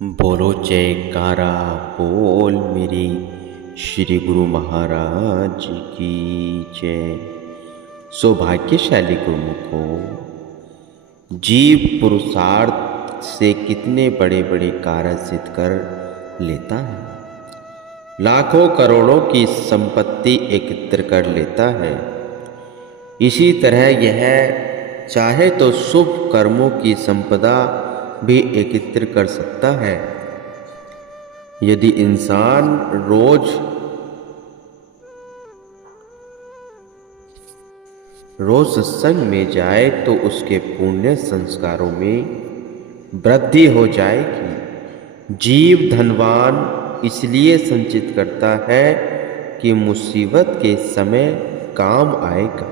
बोलो जयकारा बोल मेरे श्री गुरु महाराज की जय। सौभाग्यशाली गुरुमुखों, जीव पुरुषार्थ से कितने बड़े बड़े कार्य सिद्ध कर लेता है। लाखों करोड़ों की संपत्ति एकत्र कर लेता है। इसी तरह यह चाहे तो शुभ कर्मों की संपदा भी एकत्र कर सकता है। यदि इंसान रोज सत्संग में जाए तो उसके पुण्य संस्कारों में वृद्धि हो जाएगी। जीव धनवान इसलिए संचित करता है कि मुसीबत के समय काम आएगा।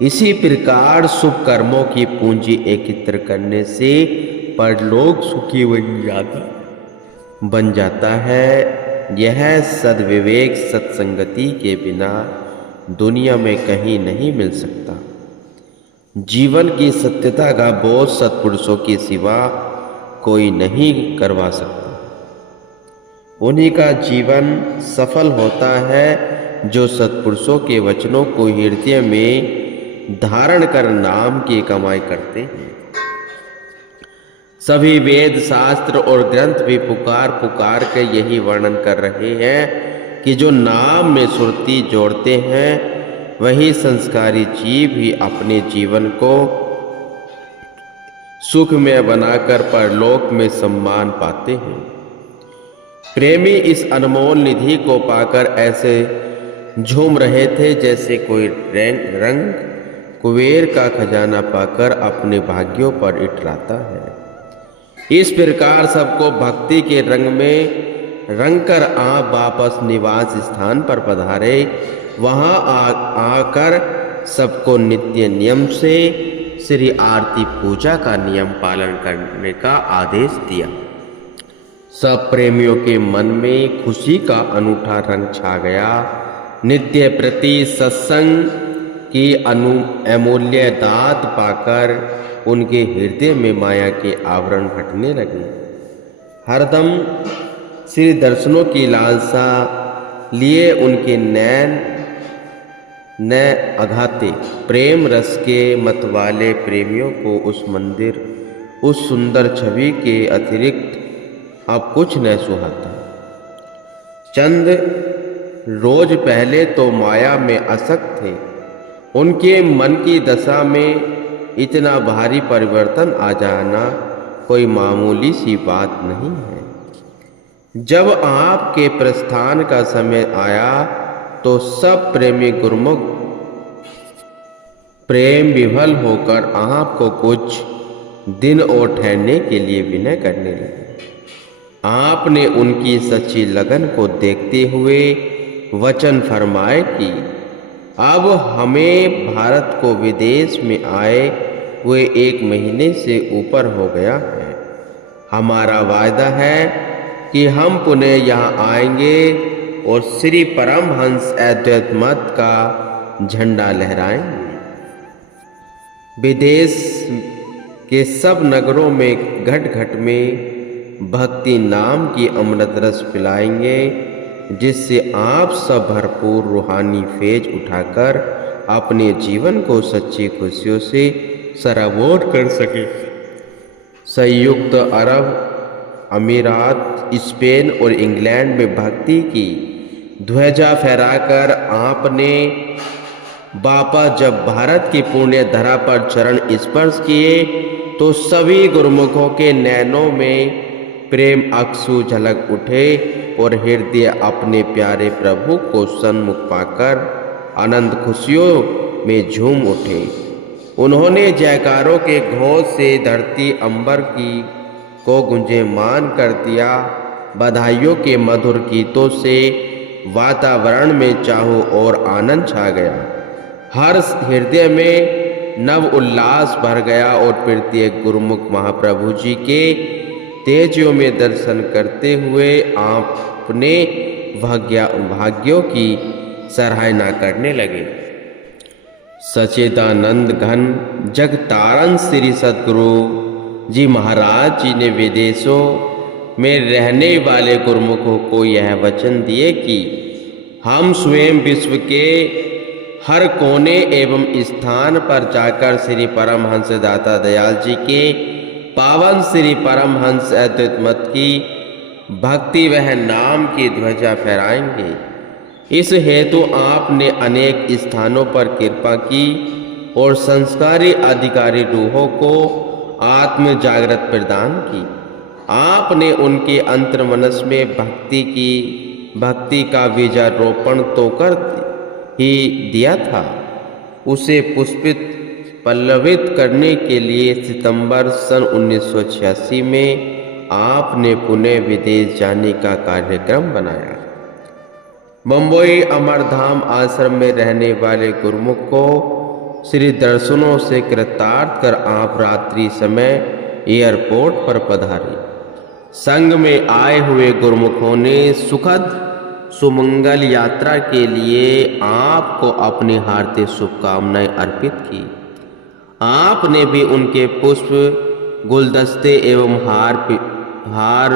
इसी प्रकार शुभ कर्मों की पूंजी एकत्र करने से परलोक सुखी बन जाता है। यह सद्विवेक सत्संगति के बिना दुनिया में कहीं नहीं मिल सकता। जीवन की सत्यता का बोध सत्पुरुषों के सिवा कोई नहीं करवा सकता। उन्हीं का जीवन सफल होता है जो सत्पुरुषों के वचनों को हृदय में धारण कर नाम की कमाई करते हैं। सभी वेद शास्त्र और ग्रंथ भी पुकार पुकार के यही वर्णन कर रहे हैं कि जो नाम में सुरती जोड़ते हैं वही संस्कारी जीव ही अपने जीवन को सुखमय बनाकर परलोक में सम्मान पाते हैं। प्रेमी इस अनमोल निधि को पाकर ऐसे झूम रहे थे जैसे कोई रंग कुबेर का खजाना पाकर अपने भाग्यों पर इतराता है। इस प्रकार सबको भक्ति के रंग में रंगकर आप वापस निवास स्थान पर पधारे। वहां आकर सबको नित्य नियम से श्री आरती पूजा का नियम पालन करने का आदेश दिया। सब प्रेमियों के मन में खुशी का अनूठा रंग छा गया। नित्य प्रति सत्संग की अमूल्य दात पाकर उनके हृदय में माया के आवरण हटने लगे। हरदम श्री दर्शनों की लालसा लिए उनके नैन न अघाते। प्रेम रस के मतवाले प्रेमियों को उस मंदिर उस सुंदर छवि के अतिरिक्त अब कुछ न सुहाता। चंद रोज पहले तो माया में आसक्त थे। उनके मन की दशा में इतना भारी परिवर्तन आ जाना कोई मामूली सी बात नहीं है। जब आपके प्रस्थान का समय आया तो सब प्रेमी गुरुमुख प्रेम विभल होकर आपको कुछ दिन और ठहरने के लिए विनय करने लगे। आपने उनकी सच्ची लगन को देखते हुए वचन फरमाए कि अब हमें भारत को विदेश में आए हुए 1 महीने से ऊपर हो गया है। हमारा वायदा है कि हम पुनः यहाँ आएंगे और श्री परमहंस अद्वैत मत का झंडा लहराएंगे। विदेश के सब नगरों में घट घट में भक्ति नाम की अमृत रस पिलाएंगे, जिससे आप सब भरपूर रूहानी फेज उठाकर अपने जीवन को सच्ची खुशियों से सराबोर कर सके। संयुक्त अरब अमीरात, स्पेन और इंग्लैंड में भक्ति की ध्वजा फहराकर आपने वापस जब भारत की पुण्य धरा पर चरण स्पर्श किए तो सभी गुरुमुखों के नैनों में प्रेम अक्षु झलक उठे और हृदय अपने प्यारे प्रभु को सन्मुख पाकर आनंद खुशियों में झूम उठे। उन्होंने जयकारों के घोष से धरती अंबर की को गुंजेमान कर दिया। बधाइयों के मधुर गीतों से वातावरण में चाहो और आनंद छा गया। हर हृदय में नव उल्लास भर गया और प्रत्येक गुरुमुख महाप्रभु जी के तेजों में दर्शन करते हुए अपने भाग्यों की सराहना करने लगे। सचेतानंद घन जगतारण श्री सद्गुरु जी महाराज जी ने विदेशों में रहने वाले गुरुमुखों को यह वचन दिए कि हम स्वयं विश्व के हर कोने एवं स्थान पर जाकर श्री परमहंस दाता दयाल जी के पावन श्री परमहंस अद्वैत मत की भक्ति वह नाम की ध्वजा फहराएंगे। इस हेतु आपने अनेक स्थानों पर कृपा की और संस्कारी अधिकारी रूहों को आत्म जागृत प्रदान की। आपने उनके अंतर्मनस में भक्ति का बीजारोपण तो कर ही दिया था, उसे पुष्पित पल्लवित करने के लिए सितंबर सन 1986 में आपने पुणे विदेश जाने का कार्यक्रम बनाया। मुंबई अमरधाम आश्रम में रहने वाले गुरुमुख को श्री दर्शनों से कृतार्थ कर आप रात्रि समय एयरपोर्ट पर पधारे। संग में आए हुए गुरुमुखों ने सुखद सुमंगल यात्रा के लिए आपको अपनी हार्दिक शुभकामनाएं अर्पित की। आपने भी उनके पुष्प गुलदस्ते एवं हार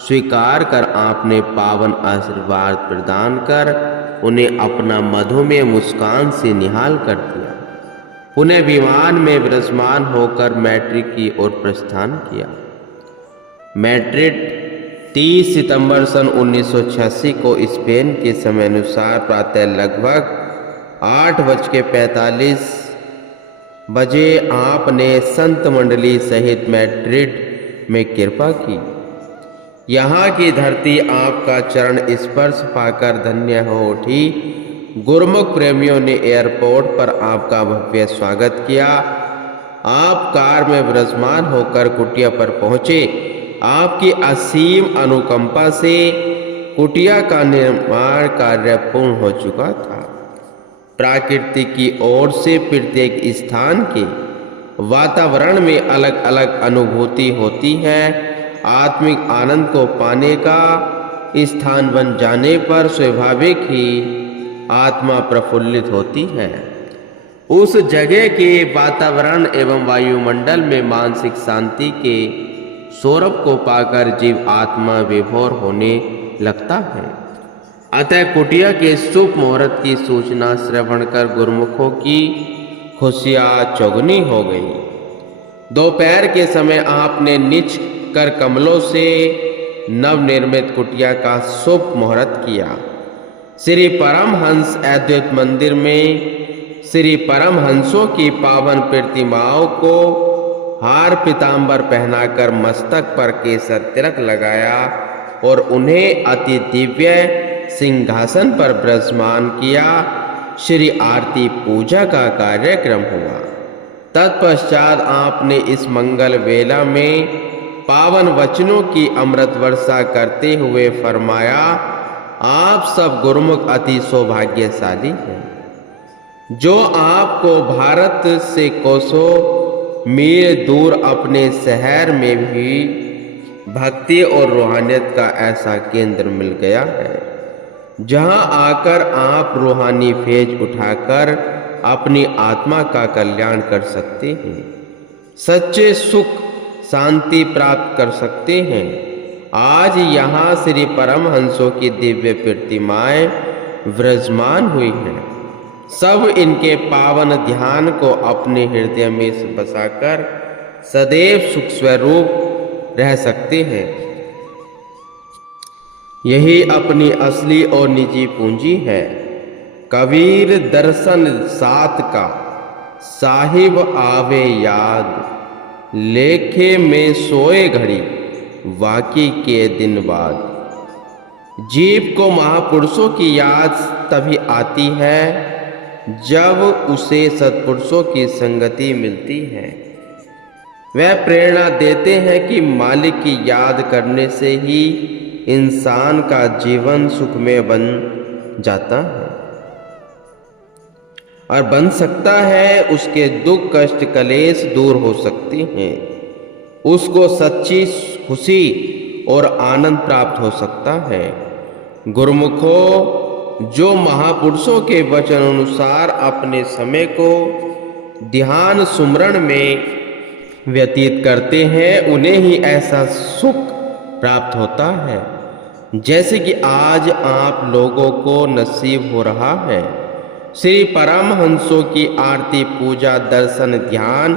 स्वीकार कर आपने पावन आशीर्वाद प्रदान कर उन्हें अपना मधुमेह मुस्कान से निहाल कर दिया। पुनः विमान में विराजमान होकर मैड्रिड की ओर प्रस्थान किया। मैड्रिड 30 सितंबर सन 1986 को स्पेन के समय अनुसार प्रातः लगभग 8:45 बजे आपने संत मंडली सहित मैड्रिड में कृपा की। यहाँ की धरती आपका चरण स्पर्श पाकर धन्य हो उठी। गुरुमुख प्रेमियों ने एयरपोर्ट पर आपका भव्य स्वागत किया। आप कार में विराजमान होकर कुटिया पर पहुंचे। आपकी असीम अनुकंपा से कुटिया का निर्माण कार्य पूर्ण हो चुका था। प्रकृति की ओर से प्रत्येक स्थान के वातावरण में अलग अलग अनुभूति होती है। आत्मिक आनंद को पाने का स्थान बन जाने पर स्वाभाविक ही आत्मा प्रफुल्लित होती है। उस जगह के वातावरण एवं वायुमंडल में मानसिक शांति के सौरभ को पाकर जीव आत्मा विभोर होने लगता है। अतः कुटिया के शुभ मुहूर्त की सूचना श्रवण कर गुरुमुखों की खुशियाँ चौगुनी हो गई। दोपहर के समय आपने निज कर कमलों से नवनिर्मित कुटिया का शुभ मुहूर्त किया। श्री परमहंस अद्वैत मंदिर में श्री परमहंसों की पावन प्रतिमाओं को हार पीतांबर पहनाकर मस्तक पर केसर तिलक लगाया और उन्हें अति दिव्य सिंहासन पर विराजमान किया। श्री आरती पूजा का कार्यक्रम हुआ। तत्पश्चात आपने इस मंगल वेला में पावन वचनों की अमृत वर्षा करते हुए फरमाया, आप सब गुरुमुख अति सौभाग्यशाली हैं जो आपको भारत से कोसों मील दूर अपने शहर में भी भक्ति और रूहानियत का ऐसा केंद्र मिल गया है जहां आकर आप रूहानी फेज उठाकर अपनी आत्मा का कल्याण कर सकते हैं, सच्चे सुख शांति प्राप्त कर सकते हैं। आज यहाँ श्री परमहंसों की दिव्य प्रतिमाएं विराजमान हुई हैं। सब इनके पावन ध्यान को अपने हृदय में बसाकर सदैव सुख स्वरूप रह सकते हैं। यही अपनी असली और निजी पूंजी है। कबीर दर्शन सात का साहिब आवे याद, लेखे में सोए घड़ी वाकी के दिन बाद। जीव को महापुरुषों की याद तभी आती है जब उसे सत्पुरुषों की संगति मिलती है। वह प्रेरणा देते हैं कि मालिक की याद करने से ही इंसान का जीवन सुखमय बन जाता है और बन सकता है। उसके दुख कष्ट कलेश दूर हो सकते हैं। उसको सच्ची खुशी और आनंद प्राप्त हो सकता है। गुरुमुखों, जो महापुरुषों के वचन अनुसार अपने समय को ध्यान सुमरण में व्यतीत करते हैं उन्हें ही ऐसा सुख प्राप्त होता है जैसे कि आज आप लोगों को नसीब हो रहा है। श्री परमहंसों की आरती पूजा दर्शन ध्यान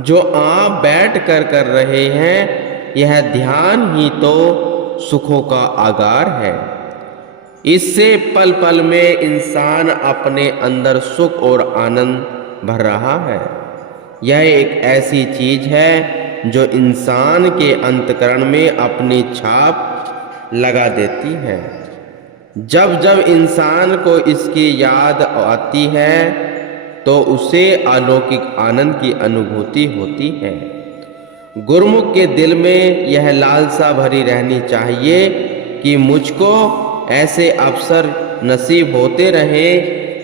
जो आप बैठ कर रहे हैं, यह ध्यान ही तो सुखों का आगार है। इससे पल पल में इंसान अपने अंदर सुख और आनंद भर रहा है। यह एक ऐसी चीज है जो इंसान के अंतकरण में अपनी छाप लगा देती है। जब जब इंसान को इसकी याद आती है तो उसे अलौकिक आनंद की अनुभूति होती है। गुरुमुख के दिल में यह लालसा भरी रहनी चाहिए कि मुझको ऐसे अवसर नसीब होते रहे।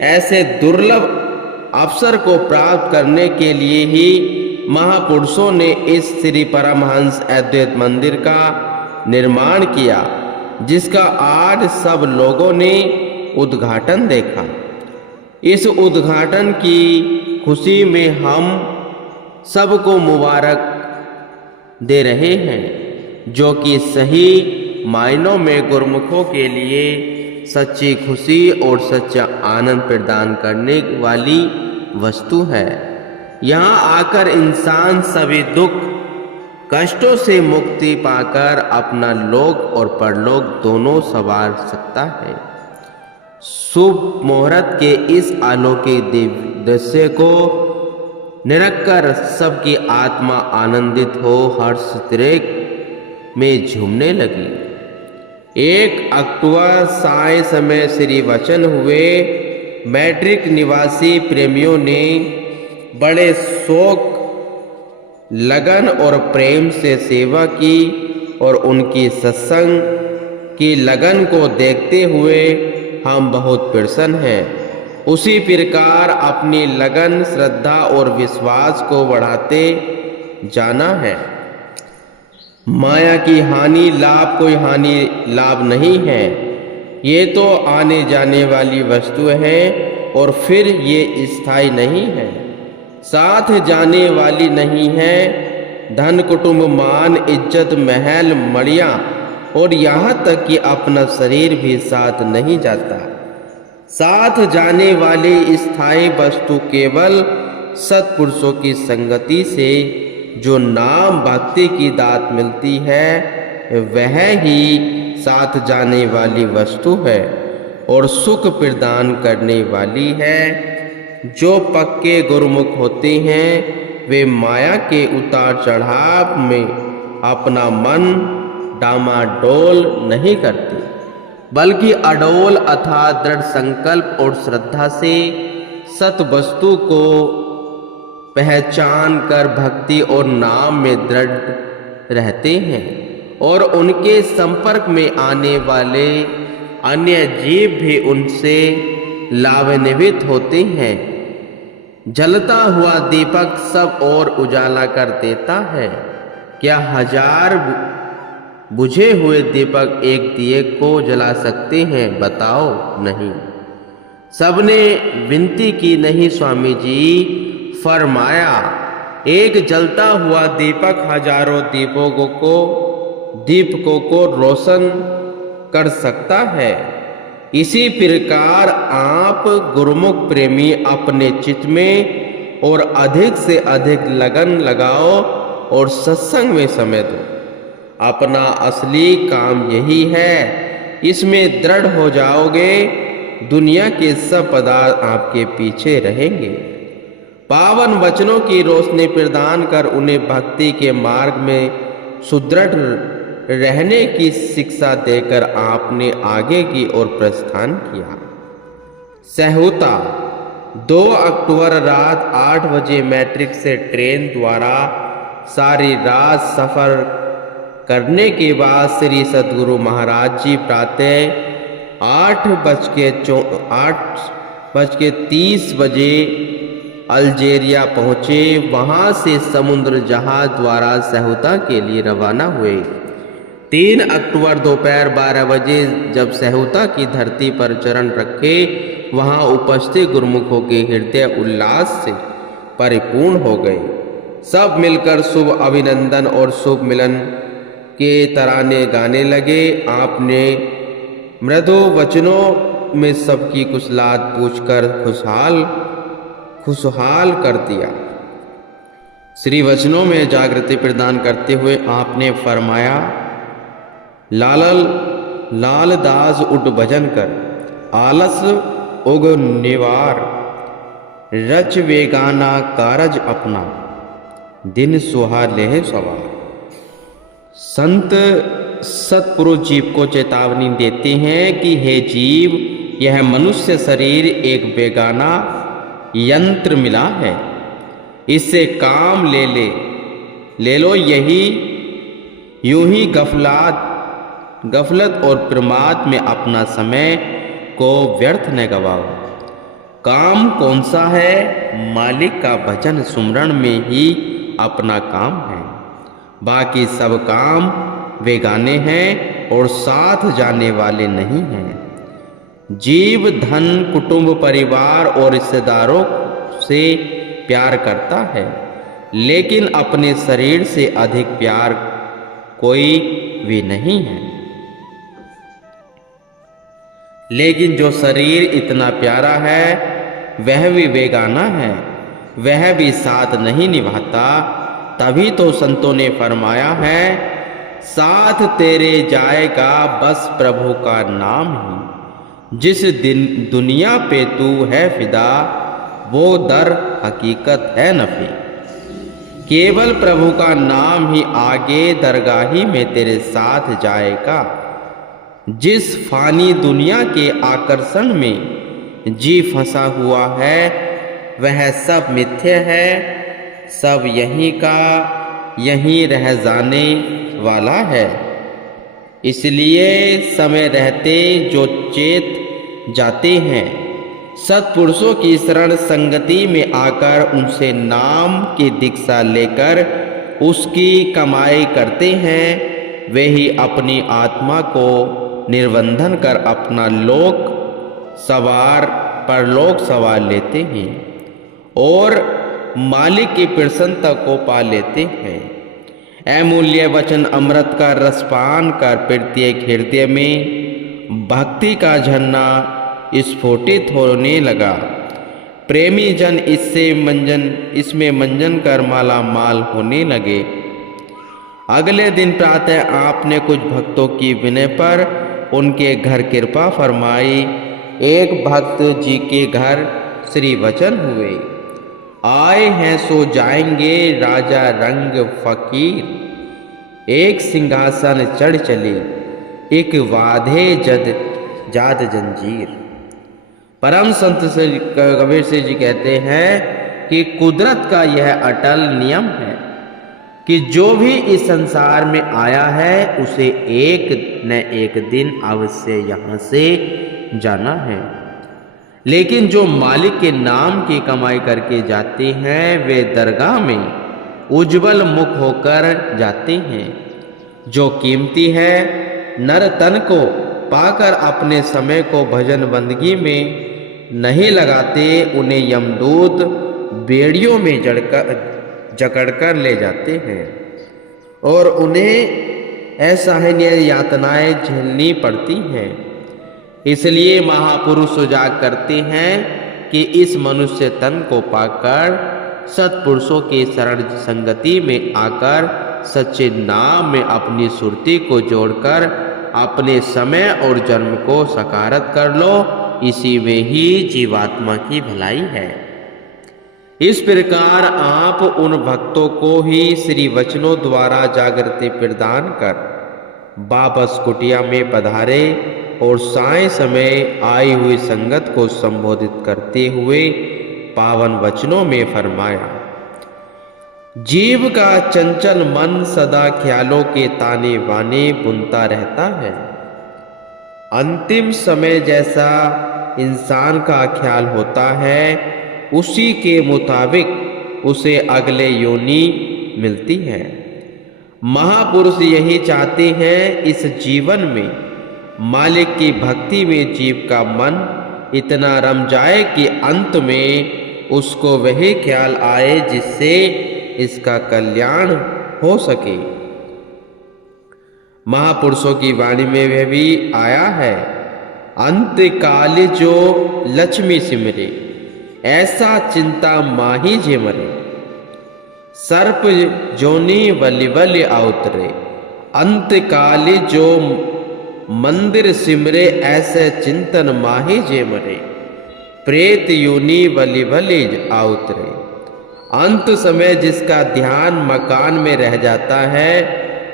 ऐसे दुर्लभ अवसर को प्राप्त करने के लिए ही महापुरुषों ने इस श्री परमहंस अद्वैत मंदिर का निर्माण किया, जिसका आज सब लोगों ने उद्घाटन देखा। इस उद्घाटन की खुशी में हम सबको मुबारक दे रहे हैं, जो कि सही मायनों में गुरुमुखों के लिए सच्ची खुशी और सच्चा आनंद प्रदान करने वाली वस्तु है। यहाँ आकर इंसान सभी दुख कष्टों से मुक्ति पाकर अपना लोक और परलोक दोनों संवार सकता है। शुभ मुहूर्त के इस अलौकिक दृश्य को निरखकर सबकी आत्मा आनंदित हो हर्ष तिरेक में झूमने लगी। 1 अक्टूबर साय समय श्री वचन हुए। मैट्रिक निवासी प्रेमियों ने बड़े शौक लगन और प्रेम से सेवा की और उनकी सत्संग की लगन को देखते हुए हम बहुत प्रसन्न हैं। उसी प्रकार अपनी लगन श्रद्धा और विश्वास को बढ़ाते जाना है। माया की हानि लाभ कोई हानि लाभ नहीं है। ये तो आने जाने वाली वस्तु है और फिर ये स्थायी नहीं है, साथ जाने वाली नहीं है। धन कुटुंब मान इज्जत महल मड़िया और यहाँ तक कि अपना शरीर भी साथ नहीं जाता। साथ जाने वाली स्थायी वस्तु केवल सत्पुरुषों की संगति से जो नाम भक्ति की दात मिलती है, वह ही साथ जाने वाली वस्तु है और सुख प्रदान करने वाली है। जो पक्के गुरुमुख होते हैं वे माया के उतार चढ़ाव में अपना मन डामाडोल नहीं करते, बल्कि अडोल अथाह दृढ़ संकल्प और श्रद्धा से सत वस्तु को पहचान कर भक्ति और नाम में दृढ़ रहते हैं और उनके संपर्क में आने वाले अन्य जीव भी उनसे लाभान्वित होते हैं। जलता हुआ दीपक सब और उजाला कर देता है। क्या 1000 बुझे हुए दीपक एक दिए को जला सकते हैं? बताओ नहीं। सबने विनती की, नहीं स्वामी जी। फरमाया, एक जलता हुआ दीपक हजारों दीपकों को रोशन कर सकता है। इसी प्रकार आप गुरुमुख प्रेमी अपने चित्त में और अधिक से अधिक लगन लगाओ और सत्संग में समय दो। अपना असली काम यही है, इसमें दृढ़ हो जाओगे। दुनिया के सब पदार्थ आपके पीछे रहेंगे। पावन वचनों की रोशनी प्रदान कर उन्हें भक्ति के मार्ग में सुदृढ़ रहने की शिक्षा देकर आपने आगे की ओर प्रस्थान किया। सहोता 2 अक्टूबर रात 8 बजे मैट्रिक से ट्रेन द्वारा सारी रात सफर करने के बाद श्री सद्गुरु महाराज जी प्रातः 8:30 बजे अल्जीरिया पहुँचे। वहाँ से समुद्र जहाज द्वारा सहोता के लिए रवाना हुए। 3 अक्टूबर दोपहर 12 बजे जब सहोता की धरती पर चरण रखे, वहाँ उपस्थित गुरुमुखों के हृदय उल्लास से परिपूर्ण हो गए। सब मिलकर शुभ अभिनंदन और शुभ मिलन के तराने गाने लगे। आपने मृदु वचनों में सबकी कुशलात पूछकर खुशहाल कर दिया। श्री वचनों में जागृति प्रदान करते हुए आपने फरमाया, लाल दास उठ भजन कर, आलस उग निवार, रच वेगाना कारज अपना, दिन सुहा लेह सवार। संत सत्पुरुष जीव को चेतावनी देते हैं कि हे जीव, यह मनुष्य शरीर एक बेगाना यंत्र मिला है, इससे काम ले लो, यही यूं ही गफलत और प्रमाद में अपना समय को व्यर्थ न गवाओ। काम कौन सा है? मालिक का भजन सुमरण में ही अपना काम है, बाकी सब काम बेगाने हैं और साथ जाने वाले नहीं हैं। जीव धन, कुटुंब, परिवार और रिश्तेदारों से प्यार करता है, लेकिन अपने शरीर से अधिक प्यार कोई भी नहीं है। लेकिन जो शरीर इतना प्यारा है वह भी बेगाना है, वह भी साथ नहीं निभाता। तभी तो संतों ने फरमाया है, साथ तेरे जाएगा बस प्रभु का नाम ही, जिस दिन दुनिया पे तू है फिदा, वो दर हकीकत है नफी। केवल प्रभु का नाम ही आगे दरगाही में तेरे साथ जाएगा। जिस फानी दुनिया के आकर्षण में जी फंसा हुआ है वह सब मिथ्य है, सब यहीं का यहीं रह जाने वाला है। इसलिए समय रहते जो चेत जाते हैं, सत्पुरुषों की शरण संगति में आकर उनसे नाम की दीक्षा लेकर उसकी कमाई करते हैं, वे ही अपनी आत्मा को निर्बंधन कर अपना परलोक सवार लेते हैं और मालिक की प्रसन्नता को पा लेते हैं। अमूल्य वचन अमृत का रसपान कर प्रत्येक हृदय में भक्ति का झरना स्फुटित होने लगा। प्रेमी जन इसमें मंजन कर माला माल होने लगे। अगले दिन प्रातः आपने कुछ भक्तों की विनय पर उनके घर कृपा फरमाई। एक भक्त जी के घर श्री वचन हुए, आए हैं सो जाएंगे राजा रंग फकीर। एक सिंहासन चढ़ चले, एक वाधे जाद जंजीर। परम संत कबीर सिंह जी कहते हैं कि कुदरत का यह अटल नियम है कि जो भी इस संसार में आया है उसे एक न एक दिन अवश्य यहाँ से जाना है। लेकिन जो मालिक के नाम की कमाई करके जाते हैं वे दरगाह में उज्जवल मुख होकर जाते हैं। जो कीमती है नर तन को पाकर अपने समय को भजन बंदगी में नहीं लगाते, उन्हें यमदूत बेड़ियों में जकड़कर ले जाते हैं और उन्हें असहनीय यातनाएं झेलनी पड़ती हैं। इसलिए महापुरुष सुजाग करते हैं कि इस मनुष्य तन को पाकर सत्पुरुषों के शरण संगति में आकर सच्चे नाम में अपनी सुरती को जोड़कर अपने समय और जन्म को सकारत कर लो। इसी में ही जीवात्मा की भलाई है। इस प्रकार आप उन भक्तों को ही श्री वचनों द्वारा जागृति प्रदान कर वापस कुटिया में पधारे और साय समय आई हुई संगत को संबोधित करते हुए पावन वचनों में फरमाया, जीव का चंचल मन सदा ख्यालों के ताने बाने बुनता रहता है। अंतिम समय जैसा इंसान का ख्याल होता है उसी के मुताबिक उसे अगले योनि मिलती है। महापुरुष यही चाहते हैं इस जीवन में मालिक की भक्ति में जीव का मन इतना रम जाए कि अंत में उसको वही ख्याल आए जिससे इसका कल्याण हो सके। महापुरुषों की वाणी में वह भी आया है, अंत काल जो लक्ष्मी सिमरे, ऐसा चिंता माही जे मरे। सर्प जोनी वलि वलि अवतरे, अंत काल जो मंदिर सिमरे, ऐसे चिंतन माही जे मरे। प्रेत योनि वलि वलि अवतरे, अंत समय जिसका ध्यान मकान में रह जाता है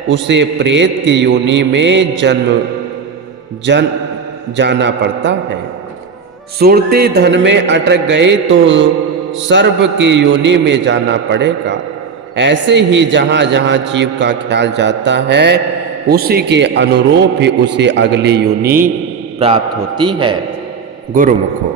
उसे प्रेत की योनि में जाना पड़ता है। सुरती धन में अटक गए तो सर्प की योनि में जाना पड़ेगा। ऐसे ही जहाँ जहाँ जीव का ख्याल जाता है उसी के अनुरूप ही उसे अगली योनि प्राप्त होती है। गुरुमुखो।